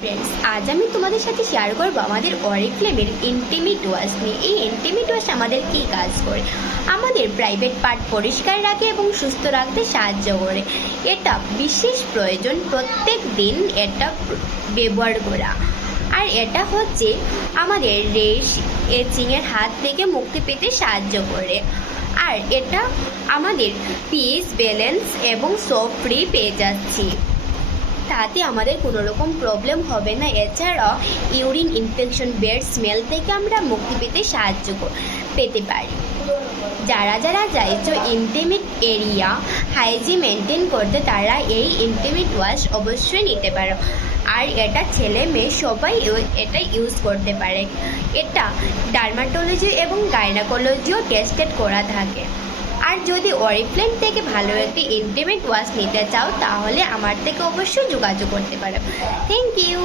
Friends, আজ আমি তোমাদের সাথে শেয়ার করবো আমাদের অরিফ্লেমের ইন্টিমেট ওয়াশ নিয়ে। এই ইন্টিমেট ওয়াশ আমাদের কী কাজ করে? আমাদের প্রাইভেট পার্ট পরিষ্কার রাখে এবং সুস্থ রাখতে সাহায্য করে। এটা বিশেষ প্রয়োজন প্রত্যেক দিন এটা ব্যবহার করা। আর এটা হচ্ছে আমাদের রেশ এচিংয়ের হাত থেকে মুক্তি পেতে সাহায্য করে। আর এটা আমাদের পিএইচ ব্যালেন্স এবং সোপ ফ্রি পেয়ে যাচ্ছি, তাতে আমাদের কোনো রকম প্রবলেম হবে না। এছাড়াও ইউরিন ইনফেকশন, ব্যাড স্মেল থেকে আমরা মুক্তি পেতে সাহায্য পেতে পারি। যারা যারা চাইছো ইন্টিমেট এরিয়া হাইজিন মেনটেন করতে, তারা এই ইন্টিমেট ওয়াশ অবশ্যই নিতে পারো। আর এটা ছেলে মেয়ে সবাই এটা ইউজ করতে পারে। এটা ডার্মাটোলজি এবং গাইনোকোলজিও টেস্টেড করা থাকে। আর যদি অরিফ্লেম থেকে ভালো একটি ইন্টিমেট ওয়াশ নিতে চাও, তাহলে আমার থেকে অবশ্যই যোগাযোগ করতে পারো। Thank you.